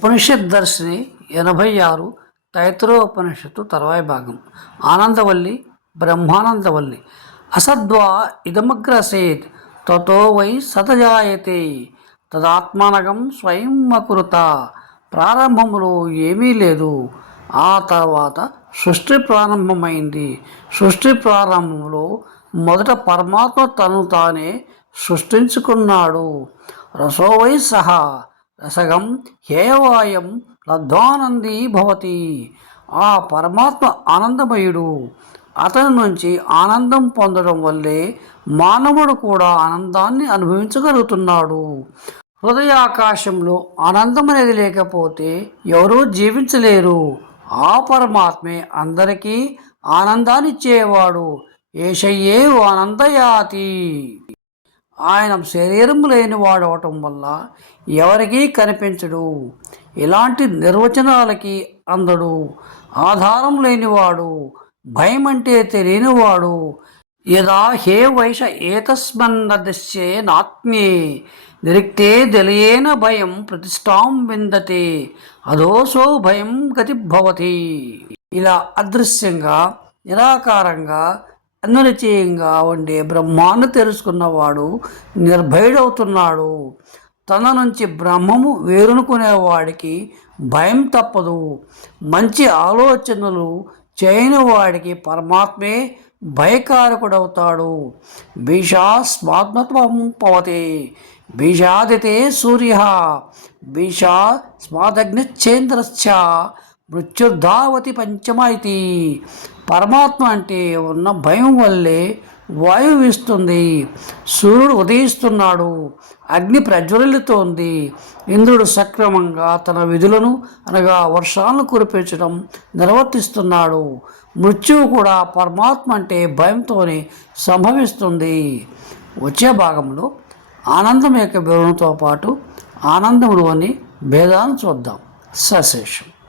ఉపనిషత్ దర్శిని ఎనభై ఆరు తైత్రోపనిషత్తు తర్వాయి భాగం. ఆనందవల్లి బ్రహ్మానందవల్లి. అసద్వా ఇదమగ్రసేత్ తతో వై సతజాయతే తదాత్మానగం స్వయం అకురుత ప్రారంభంలో ఏమీ లేదు. ఆ తర్వాత సృష్టి ప్రారంభమైంది. సృష్టి ప్రారంభంలో మొదట పరమాత్మ తను తానే సృష్టించుకున్నాడు. రసోవై సహా రసగం హేవాయం లబ్ధానందీ భవతి. ఆ పరమాత్మ ఆనందమయుడు. అతని నుంచి ఆనందం పొందడం వల్లే మానవుడు కూడా ఆనందాన్ని అనుభవించగలుగుతున్నాడు. హృదయాకాశంలో ఆనందం అనేది లేకపోతే ఎవరూ జీవించలేరు. ఆ పరమాత్మే అందరికీ ఆనందాన్నిచ్చేవాడు. ఏషయ్యే ఆనందయాతి. ఆయన శరీరం లేని వాడవటం వల్ల ఎవరికీ కనిపించడు. ఇలాంటి నిర్వచనాలకి అందడు. ఆధారం లేనివాడు భయం అంటే తెలియనివాడు. యదా హే వైష ఏతస్మన్నదస్యే నాత్మ్యే నిరిక్తే తెలియేన భయం ప్రతిష్టాం విందతే అదోసో భయం గతిభవతి. ఇలా అదృశ్యంగా నిరాకారంగా అనిరచయంగా ఉండే బ్రహ్మాన్ని తెలుసుకున్నవాడు నిర్భయుడవుతున్నాడు. తన నుంచి బ్రహ్మము వేరునుకునేవాడికి భయం తప్పదు. మంచి ఆలోచనలు చేయని వాడికి పరమాత్మే భయకారకుడవుతాడు. భీషాస్మాత్మత్వం పవతే. భీషాదితే సూర్య. భీషా స్మాదగ్నిచ్చేంద్రశ్చ మృత్యుర్ధావతి పంచమ ఇది పరమాత్మ అంటే ఉన్న భయం వల్లే వాయువు వీస్తుంది. సూర్యుడు ఉదయిస్తున్నాడు. అగ్ని ప్రజ్వలితోంది ఇంద్రుడు సక్రమంగా తన విధులను అనగా వర్షాలను కురిపించడం నిర్వర్తిస్తున్నాడు. మృత్యువు కూడా పరమాత్మ అంటే భయంతోనే సంభవిస్తుంది. వచ్చే భాగంలో ఆనందం యొక్క వివరణతో పాటు ఆనందంలోని భేదాలను చూద్దాం. సశేషం.